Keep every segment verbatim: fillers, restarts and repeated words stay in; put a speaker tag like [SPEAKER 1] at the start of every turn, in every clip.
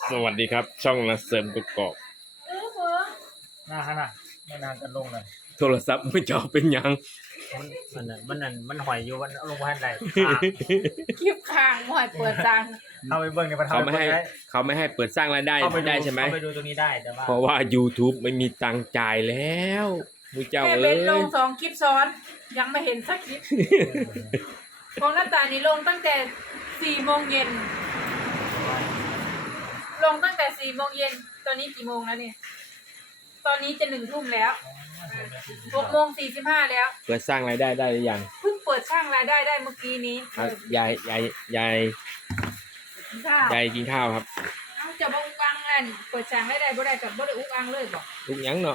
[SPEAKER 1] สวัสดีครับ ช่องละเสริมกุกกอก
[SPEAKER 2] หน้าขนาดไม่นานกันลงเลย
[SPEAKER 1] โทรศัพท์ไม่จอเป็นยัง
[SPEAKER 2] มันมันน่ะมันนั่นมันหอยอยู่มันลงพันใด
[SPEAKER 3] คลิปค้างหมดเปิดจัง
[SPEAKER 2] เข้าไปเบิ้งในประทับ
[SPEAKER 1] เขาไม่ให้เขาไม่ให้เปิดสร้างรายได้
[SPEAKER 2] เข้าไป
[SPEAKER 1] ได้ใช่ไหม
[SPEAKER 2] เข้าไปดูตรงนี้ได้แต่ว่า
[SPEAKER 1] เพราะว่า YouTube ไม่มีตังค์จ่ายแล้วมูเจ้า
[SPEAKER 3] แค่
[SPEAKER 1] เอ้
[SPEAKER 3] เบ
[SPEAKER 1] ย
[SPEAKER 3] นลงสองคลิปซ้อน ยังไม่เห็นสักคลิปของหน้าตานี่ลงตั้งแต่สี่โมงเย็นลงตั้งแต่สี่โมงเย็นตอนนี้กี่โมงแล้วเนี่ยตอนนี้จะหนึ่งทุ่มแล้วหกโมงสี่สิบห้าแล้ว
[SPEAKER 1] เปิดสร้างรายได้ได้หรือยัง
[SPEAKER 3] เพิ่งเปิดช่างรายได้ได้เมื่อกี้นี้
[SPEAKER 1] ครับยายยายยาย
[SPEAKER 3] ข้าวย
[SPEAKER 1] ายกินข้าวครับ
[SPEAKER 3] เอาจะบอกอุกอังอันเปิดช่างรายได้บ่ได้กับบ่ได้อุกอังเลยบอก
[SPEAKER 1] ลูกหยังเนาะ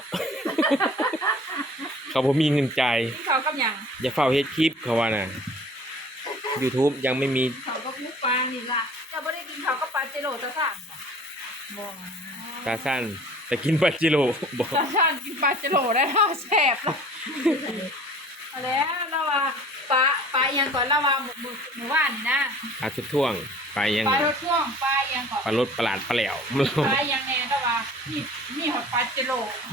[SPEAKER 1] เขาบ่มีเงินจ่าย
[SPEAKER 3] เขากับหยัง
[SPEAKER 1] อย่าเฝ้าเฮ็ดคลิปเขาว่าน่ะ YouTube ยังไม่มี
[SPEAKER 3] เขาก็อุกปลานี่ล่ะจะบ่ได้กินเขาก็ปลาเจโรตะสั่นบ่
[SPEAKER 1] ตาสั้นแต่กินปาจิโร่บอก
[SPEAKER 3] ตาชานกินปลาเจโรได้ข้าวแซ่บแล้วเอาแล้วเราว่าปลาปลาเอียงก่อนเราว่าหมู่หมู่บ้านนี่นะ
[SPEAKER 1] อาชุดท่วงไปยัง
[SPEAKER 3] ปลารถช่วงปลาเอียงก่อน
[SPEAKER 1] ปลารถประหลาดปลาแหลว
[SPEAKER 3] ปลาเอียงแน่เราว่ามีมีหอดปลาเจโร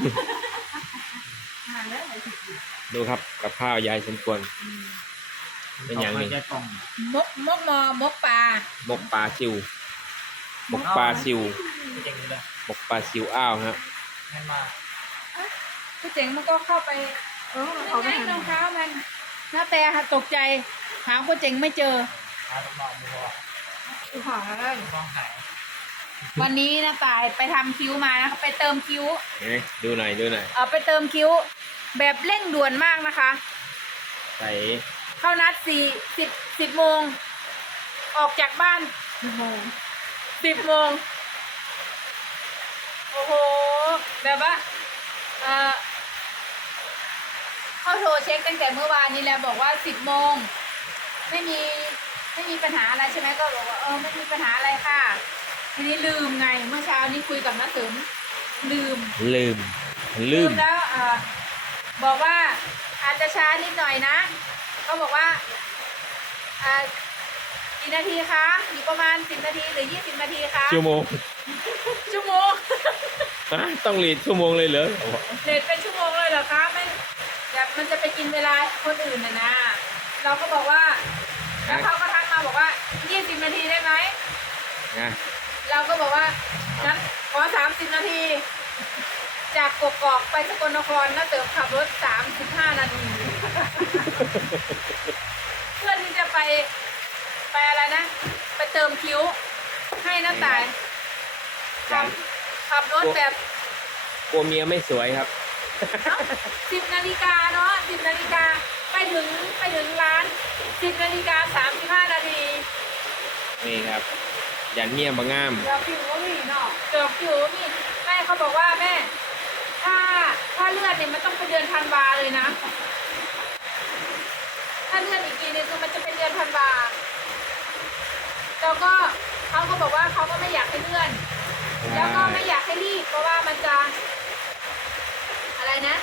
[SPEAKER 3] อ่าแล้วอะไรสิ
[SPEAKER 1] ดูครับกับข้าวยายสมควร เป็นอย่างนี้
[SPEAKER 2] นี้กล่อง
[SPEAKER 3] มกมกมอมกปลา
[SPEAKER 1] หมกปลาซิวหมกปลาซิว
[SPEAKER 2] เจ๋งเลย
[SPEAKER 1] หมกปลาซิวอ้าวฮะ
[SPEAKER 2] ให้มา
[SPEAKER 3] ผู้เจ๋งมันก็เข้าไปเออเขาไม่รองเท้ามันหน้าแต่ตกใจหาผู้เจ๋งไม่เจอ
[SPEAKER 2] หาลูกน้องมือว่า
[SPEAKER 3] อุหาเลย
[SPEAKER 2] ลูกน้องหาย
[SPEAKER 3] วันนี้นะตายไปทำคิ้วมานะคะไปเติมคิ้ว
[SPEAKER 1] เอ๊ะดูหน่อยดูหน่อย
[SPEAKER 3] เออไปเติมคิ้ว แบบเร่งด่วนมากนะคะ
[SPEAKER 1] ใส่
[SPEAKER 3] เข้านัดสี่สิบสิบโมงออกจากบ้านสิบโมงสิบโมงโอ้โหแบบว่าเออเขาโทรเช็คตั้งแต่เมื่อวานนี้แล้วบอกว่าสิบโมงไม่มีไม่มีปัญหาอะไรใช่ไหมก็บอกว่าเออไม่มีปัญหาอะไรค่ะทีนี้ลืมไงเมื่อเช้านี้คุยกับน้าเสริมลืม
[SPEAKER 1] ลืมลืม
[SPEAKER 3] แล้วเออบอกว่าอาจจะช้านิดหน่อยนะเขาบอกว่าอ่ากี่นาทีคะอยู่ประมาณสิบนาทีหรือยี่สิบนาทีคะ
[SPEAKER 1] ชั่วโมง
[SPEAKER 3] ชั่วโมง
[SPEAKER 1] ฮะต้องรีดชั่วโมงเลยเหรอ
[SPEAKER 3] เลทเป็นชั่วโมงเลยเหรอคะไม่แบบมันจะไปกินเวลาคนอื่นนะนะเราก็บอกว่าแล้วเขาก็ทักมาบอกว่ายี่สิบนาทีได้ไหม
[SPEAKER 1] นะ
[SPEAKER 3] เราก็บอกว่างั้นขอสามสิบนาที จากกกอกไปสกลนครน่าเติมขับรถสามสิบห้านาที เพื่อที่จะไปไปอะไรนะ ไปเติมคิ้ว ให้น้าตายขับขับรถแบบ
[SPEAKER 1] กลัวเมียไม่สวยครับ
[SPEAKER 3] สิบนาฬิกาเนาะสิบนาฬิกาไปถึงไปถึงร้านสิบนาฬิกาสามสิบห้านาที
[SPEAKER 1] นี่ครับ ยันเมียบางงาม
[SPEAKER 3] เดี๋ยวคิวก็มีเนาะเดี๋ยวคิวก็มีแม่เขาบอกว่าแม่ ถ้าถ้าเลือดเนี่ยมันต้องเป็นเดือนธันวาเลยนะ ถ้าเลื่อนอีกทีนึงคือมันจะเป็นเดือนธันวาแล้วก็เขาก็บอกว่าเขาก็ไม่อยากให้เลื่อน แล้วก็ไม่อยากให้รีบเพราะว่ามันจะอะไรนะ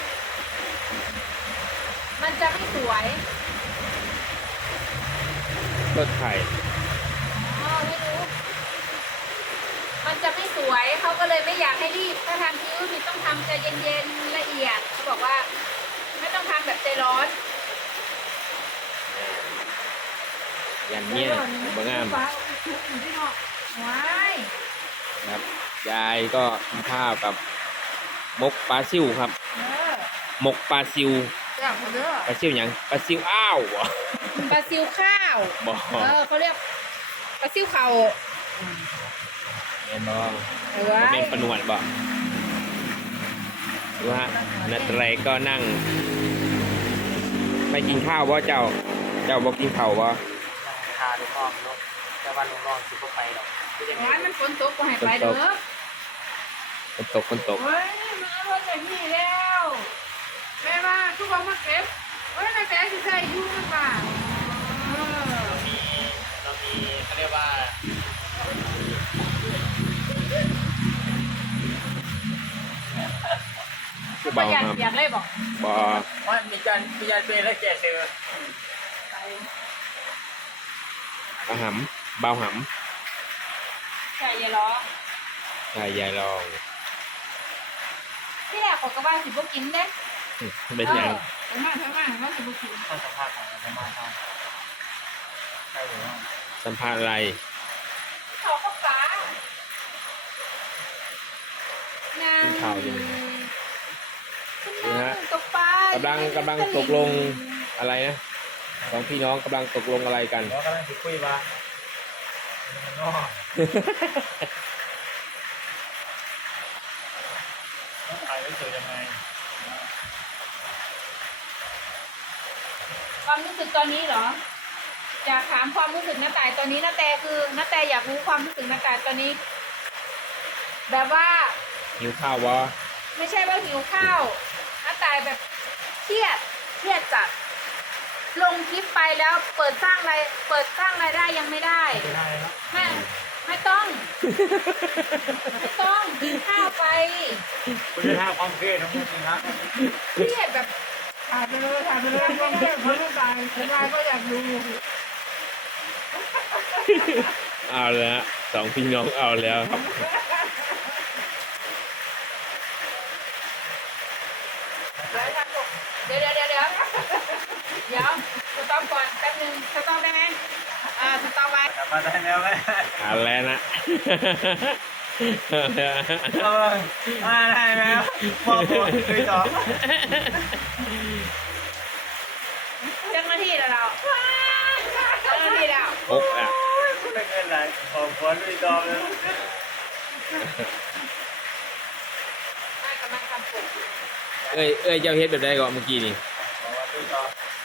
[SPEAKER 3] มันจะไม่สวย
[SPEAKER 1] รถไถ
[SPEAKER 3] อ๋อไม่รู้ มันจะไม่สวยเขาก็เลยไม่อยากให้รีบถ้าทำคิ้วนี่ต้องทำใจเย็นๆละเอียดเขาบอกว่า ไม่ต้องทำแบบใจร้อน
[SPEAKER 1] ยันเมียบางงาม
[SPEAKER 3] ว้าย
[SPEAKER 1] ครับยายก็กินข้าวกับหมกปลาซิวครับ
[SPEAKER 3] เออ
[SPEAKER 1] หมกปลาซิว
[SPEAKER 3] เจ้าเขาเด้อ
[SPEAKER 1] ปลาซิวหยังปลาซิวอ้าวบ่
[SPEAKER 3] ปลาซิวข้าว
[SPEAKER 1] บ่
[SPEAKER 3] เออเขาเรียกปลาซิวเข่า
[SPEAKER 1] แม่นบ่
[SPEAKER 3] เอาไว้
[SPEAKER 1] เป็นปลาหนวดบ่ดูฮะนัดไรก็นั่ง ไม่กินข้าวบ่เจ้า เจ้าบ่กินข้าวบ่
[SPEAKER 2] นั่งทาลูกน้องลูกแต่ว่าลูกน้องสิบ่ไปหรอกคือยังไง
[SPEAKER 3] ร้านมันฝนตกก็ให้ไปเด้อ
[SPEAKER 1] ฝนตกฝนตก
[SPEAKER 3] เฮ้ยมันเอารถอย่างนี้แล้วแม่ว่าทุกคนมาเก็บเฮ้ยนายแต่สิใส่อยู่มันป่าเออ
[SPEAKER 2] เรามีเรามีเขาเรียกว่า
[SPEAKER 1] คือ
[SPEAKER 3] ป
[SPEAKER 1] เบา
[SPEAKER 3] ระหยัด
[SPEAKER 1] ครับ
[SPEAKER 3] อยากเลยบอก
[SPEAKER 1] บ่
[SPEAKER 2] ว่ามีการมีการเป็นและแก่เสือ
[SPEAKER 3] ไป
[SPEAKER 1] ปลาหำเบาหำ
[SPEAKER 3] ใช่ยายล้อ
[SPEAKER 1] ใช่ยายลอง
[SPEAKER 3] ที่แรกผมก็ว่าสิบกินเด้
[SPEAKER 1] เป็นยัง
[SPEAKER 3] เออมาเท่ามาว่าสิบกิน
[SPEAKER 2] เข้าสัมภาษณ์ของสัมภาษณ์ท่านใช่หรือว่า
[SPEAKER 1] สัมภาษณ์อะไร
[SPEAKER 3] เขาก็ฟ้า นาง
[SPEAKER 1] กินข้าวอยู่
[SPEAKER 3] นางตกปลาก
[SPEAKER 1] ำลังกำลังตกลงอะไรนะสองพี่น้องกำลังตกลงอะไรกัน
[SPEAKER 2] แล้วกำลังติดคุยว่ามันนอกแล้วถ่ายแล้วเจอยังไง
[SPEAKER 3] ความรู้สึกตอนนี้เหรออยากถามความรู้สึกน้าแต่ตอนนี้น้าแต่คือน้าแต่อยากรู้ความรู้สึกน้าแต่ตอนนี้ แบบว่า
[SPEAKER 1] หิวข้าววะ
[SPEAKER 3] ไม่ใช่ว่าหิวข้าวน้าแต่แบบเครียดเครียดจัดลงคลิปไปแล้วเปิดสร้างรายเปิดสร้างรายได้ยังไม่ได้
[SPEAKER 2] ไม่ได้แล้ว
[SPEAKER 3] ไม่ไม่ต้อง ไม่ต้องกินข้าวไป
[SPEAKER 2] คุณจะทำความเครียดทั้งหมดจริงนะ
[SPEAKER 3] เครียดแบบถ่ายไปเลยถ่ายไปเลยไม่ได้เพราะลูกชายลูกชายก็อยากดู
[SPEAKER 1] เอาแล้วสองพี่น้องเอาแล้วครับ
[SPEAKER 3] เดี๋ยวเดี๋ยวเดี๋ยวเดี๋ยวเดี๋ยวสต็อปก่อนแป๊บนึงสต็อปได้ไหมอ่าสต็อปไว้
[SPEAKER 2] กลับมาได้แล้วไหม
[SPEAKER 1] เอาแล้วนะ
[SPEAKER 2] เออมาได้แล้วบอกผมคุยต่อ
[SPEAKER 3] เจ้าหน้าที่แล้วเราเจ้าหน้าที่แล้ว
[SPEAKER 1] โอ๊กอ่ะ
[SPEAKER 2] คุณได้เงินอะไรผมขอลุยต่อเลย
[SPEAKER 3] ไม่กำลังทำปกอยู่
[SPEAKER 1] เอ้ยเอ้ยเจ้าเฮ็ดแบบใดก่อนเมื่อกี้นี่
[SPEAKER 2] ขอลุยต่อ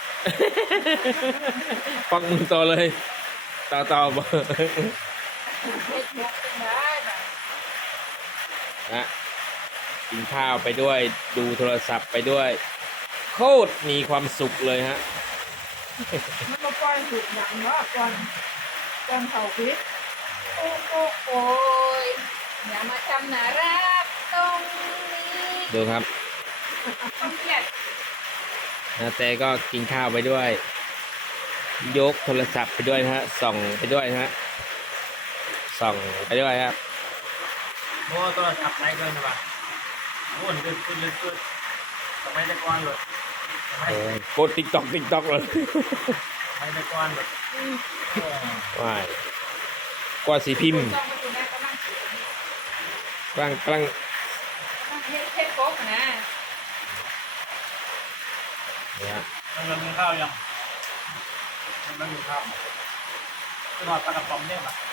[SPEAKER 1] ปักมือต่อเลยต่อต่อบ่
[SPEAKER 3] เฮ็ดมุกเป็นได้แบบ
[SPEAKER 1] นะกินข้าวไปด้วยดูโทรศัพท์ไปด้วย โคตรมีความสุขเลยฮะ
[SPEAKER 3] มันมาปล่อยสุดอย่างเนาะก่อนก่อนเขาพิษโอ้โอ้โอ้ยอย่ามาทำน่ารักตรงนี้
[SPEAKER 1] ดูครับ
[SPEAKER 3] ต้องเครียด
[SPEAKER 1] นะแต่ก็กินข้าวไปด้วย ยกโทรศัพท์ไปด้วยนะฮะส่องไปด้วยนะฮะส่องไปด้วยครับ
[SPEAKER 2] โอ้ตัวจับไรเกินใช่ป่ะโอ้ขึ้นขึ้นขึ้นขึ้นทำไมได้ก้อนเลยทำไม
[SPEAKER 1] โกดติ๊กตอกติ๊กตอกเลย
[SPEAKER 2] ทำไมได้ก้อนแบบโอ้
[SPEAKER 1] ว้ายกว่าสีพิมพ์
[SPEAKER 3] ต้องมาดูนะกำลังถือก
[SPEAKER 1] ำลังกำลัง
[SPEAKER 3] กำลังเฮ็ดเฮ็ดโป๊กนะ
[SPEAKER 1] เนี่ย
[SPEAKER 2] มันยังมีข้าวยังมันไม่มีข้าวจะนอนปลากระป๋องเนี่ยป่ะ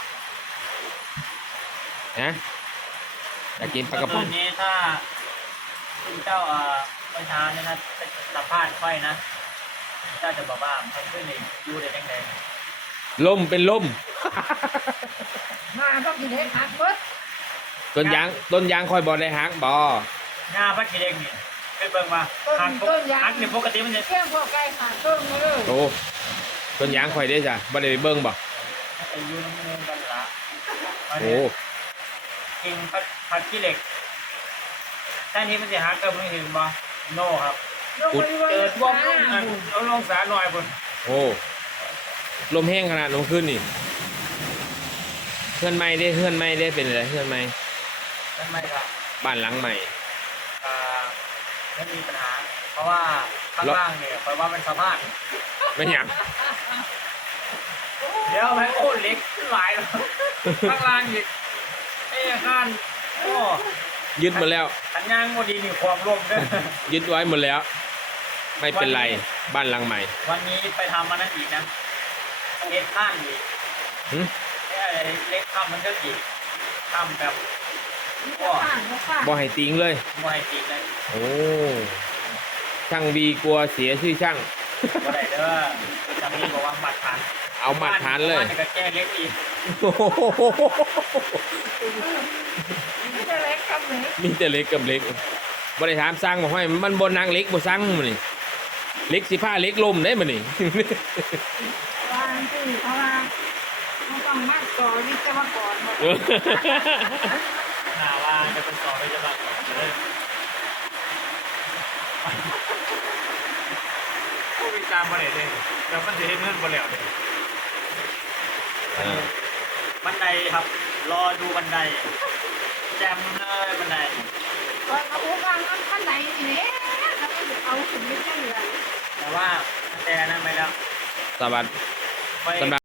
[SPEAKER 1] นะอยากกินปลากระป๋อง
[SPEAKER 2] นี้ถ้าคุณเจ้าเอ่อประชาเนี่ยนะไปสัมภาษณ์ค่อยนะเจ้าจะบอกว่ามันขึ้นในยูได้ยังไง
[SPEAKER 1] ล่มเป็นล่ม
[SPEAKER 3] มาต้องกินเฮ็ดฮักเบิด
[SPEAKER 1] ต้นยางต้นยางคอยบอได้หักบอ
[SPEAKER 2] หน้าพักกิเลงนี่ไปเบิ่งว่าหักหักเนี่ยปกติมันจะ
[SPEAKER 3] เที่ยงพอไก่หาต้นเลย
[SPEAKER 1] โตต้นยางคอยได้จ้ะบ่ได้ไปเบิ่งบ่
[SPEAKER 2] ไอ้ยูน้ำมูกกันละอัน
[SPEAKER 1] โอ้
[SPEAKER 2] นี้กิงพักพักกิเหล็กท่านี้มันจะหักก็ไม่เห็นบ่โน่ครับ เจอท่วมลงอ่ะเอาลงสาหน่อยบน
[SPEAKER 1] โอ้ลมแห้งขนาดน้องขึ้นนี่เพื่อนไม่ได้เพื่อนไม่ได้เป็นอะไรเพื่อนไม่
[SPEAKER 2] นั่นไม่ครับ
[SPEAKER 1] บ้านหลังใหม่
[SPEAKER 2] อ่าไม่มีปัญหา เพราะว่าข้างล่างเนี่ยเพราะว่ามันสามารถ
[SPEAKER 1] ไม่หยัง
[SPEAKER 2] เดี๋ยวไปโอ้เล็กขึ้นหลายแล้วข้างล่างอีกเอ้ยข้านโอ้
[SPEAKER 1] ยึดหมดแล้ว
[SPEAKER 2] ขันยางพอดีนี่ความร่วมด้วย
[SPEAKER 1] ยึดไว้หมดแล้ว ไม่เป็นไรบ้านหลังใหม่
[SPEAKER 2] วันนี้ไปทำมันนั่นอีกนะเล็กข้านอีก
[SPEAKER 1] หึ
[SPEAKER 2] เอ้ยเล็กข้ามมันก็อีกข้ามแบบก็
[SPEAKER 1] บ่ให้ติงเลย
[SPEAKER 2] มวยจริงเลย
[SPEAKER 1] โอ้ช่างวีกลัวเสียชื่อช่าง
[SPEAKER 2] ก็ได้เด้อจะมีบอกว่าบัตรฐาน
[SPEAKER 1] เอามาตรฐานเลย
[SPEAKER 2] บ้ก็แก้เล็กอีก
[SPEAKER 1] โอ้โห
[SPEAKER 3] นี่จะเล็กครับเล็ก
[SPEAKER 1] มีแต่เล็กกับเล็กบ่ได้ถามสร้างบอกให้มันบนนางเล็กบ่สร้างมันนี่เล็กสิผ้าเล็กลมได้มันนี่
[SPEAKER 3] วางที่เขาวางเขาต้องมัดก่อวิศวกรหมด
[SPEAKER 2] หาว่าจะเป็นต่อไปจะบัตรต่อเลยผู้วิจารณ์มาเลยแล้วมันจะให้เงินมาแล้วเลยบันไดครับ รอดูบันไดแจ่มเลยมันไหน
[SPEAKER 3] เอาอุ้งวางขั้นไหนนี่เนี่ยแล้วก็เอาถึงไม่ใช่เหลือ
[SPEAKER 2] แต่ว่าแต่นั้นไปแล้ว
[SPEAKER 1] สวัสดี
[SPEAKER 2] ไป
[SPEAKER 1] สำหรับ